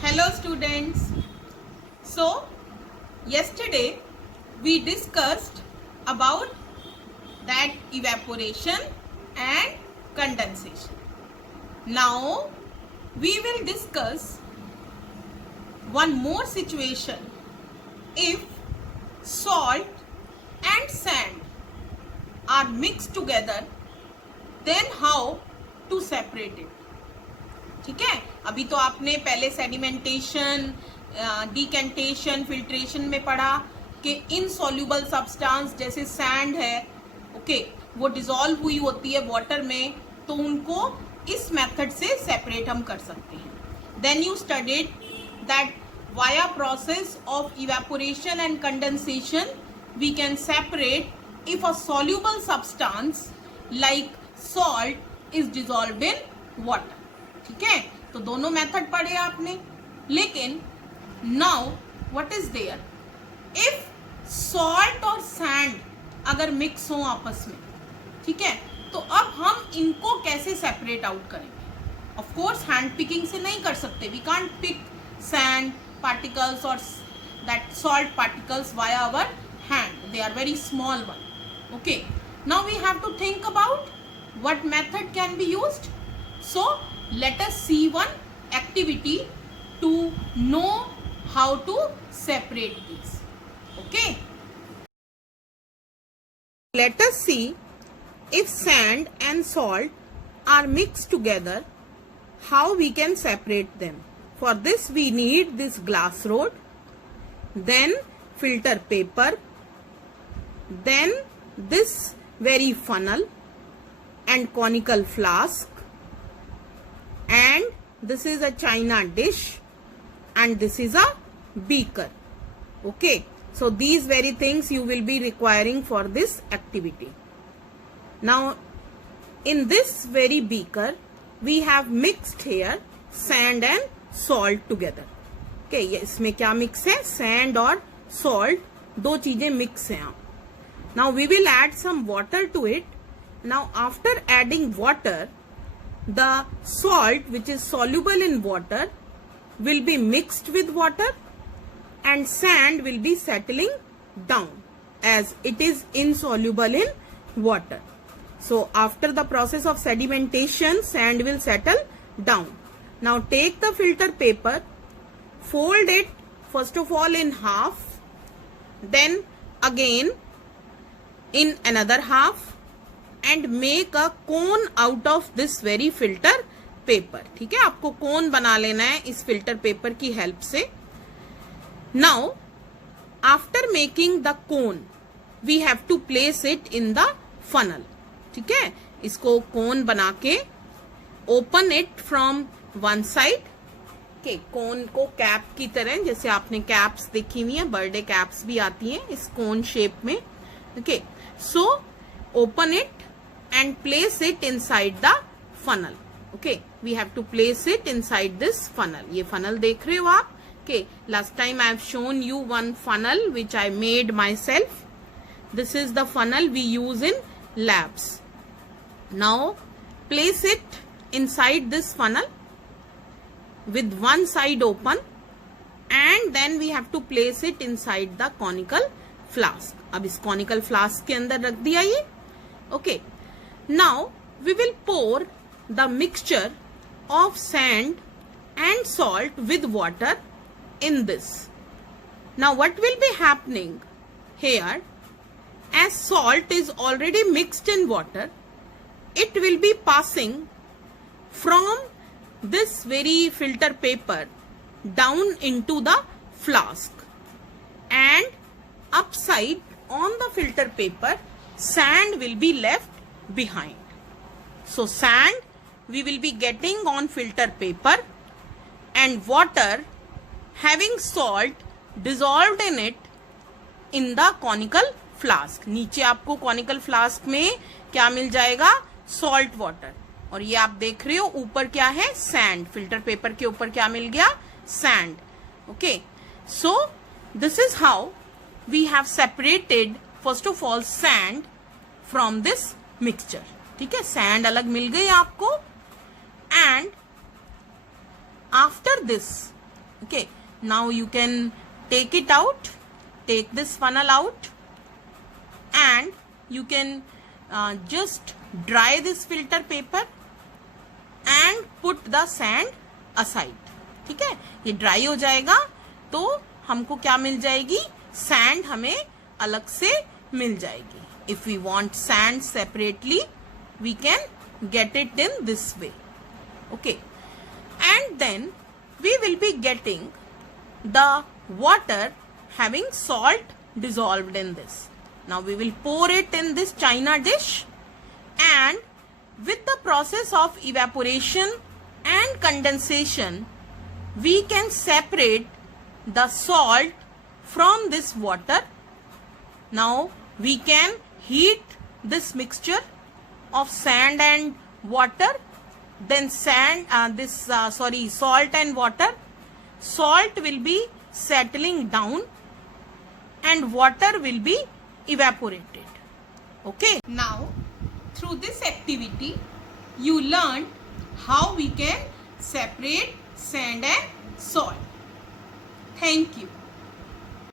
Hello students. So yesterday we discussed about that evaporation and condensation. Now we will discuss one more situation. If salt and sand are mixed together, then how to separate it. ठीक है, अभी तो आपने पहले sedimentation, decantation, filtration में पढ़ा कि insoluble substance जैसे सैंड है, ओके, वो डिसॉल्व हुई होती है वाटर में, तो उनको इस मेथड से सेपरेट हम कर सकते हैं. Then you studied that via process of evaporation and condensation we can separate if a soluble substance like salt is dissolved in water. ठीक है, तो दोनों मेथड पढ़े आपने. लेकिन now what is there, if salt और सैंड अगर mix हो आपस में, ठीक है, तो अब हम इनको कैसे सेपरेट आउट करेंगे. ऑफ कोर्स हैंड पिकिंग से नहीं कर सकते. We can't pick sand particles और that salt particles via our hand. They are very small one. Okay, now we have to think about what method can be used. So let us see one activity to know how to separate these. Okay, let us see if sand and salt are mixed together, how we can separate them. For this we need this glass rod, then filter paper, then this very funnel and conical flask, and this is a china dish, and this is a beaker. Okay, so these very things you will be requiring for this activity. Now in this very beaker we have mixed here sand and salt together. Okay, ये इसमें क्या mix है, sand और salt, दो चीजें mix हैं. Now we will add some water to it. Now after adding water, the salt which is soluble in water will be mixed with water and sand will be settling down as it is insoluble in water. So after the process of sedimentation, sand will settle down. Now take the filter paper, fold it first of all in half, then again in another half, and make a cone out of this very filter paper. ठीक है, आपको कोन बना लेना है इस filter paper की help से. Now after making the cone we have to place it in the funnel. ठीक है, इसको कोन बना के open it from one side. okay, कोन को कैप की तरह, जैसे आपने कैप्स देखी हुई है, बर्थडे कैप्स भी आती हैं इस कोन शेप में. okay, so open it and place it inside the funnel. Okay, we have to place it inside this funnel. ये funnel देख रहे हो आप. Okay, last time I have shown you one funnel which I made myself. This is the funnel we use in labs. Now place it inside this funnel with one side open, and then we have to place it inside the conical flask. अब इस conical flask के अंदर रख दिया ये. Okay, now we will pour the mixture of sand and salt with water in this. Now what will be happening here, as salt is already mixed in water, it will be passing from this very filter paper down into the flask, and upside on the filter paper sand will be left behind. So sand we will be getting on filter paper, and water having salt dissolved in it in the conical flask. नीचे आपको conical flask में क्या मिल जाएगा, salt water. और ये आप देख रहे हो ऊपर क्या है, sand. filter paper के ऊपर क्या मिल गया, sand. Okay, so this is how we have separated first of all sand from this mixture. ठीक है, sand अलग मिल गई आपको. And after this Okay, now you can take it out, take this funnel out, and you can just dry this filter paper and put the sand aside. ठीक है, ये dry हो जाएगा तो हमको क्या मिल जाएगी, सैंड हमें अलग से मिल जाएगी. If we want sand separately, we can get it in this way. Okay, and then we will be getting the water having salt dissolved in this. Now we will pour it in this china dish, and with the process of evaporation and condensation, we can separate the salt from this water. Now we can heat this mixture of sand and water, then salt and water. Salt will be settling down and water will be evaporated. Okay, now through this activity you learned how we can separate sand and salt. Thank you.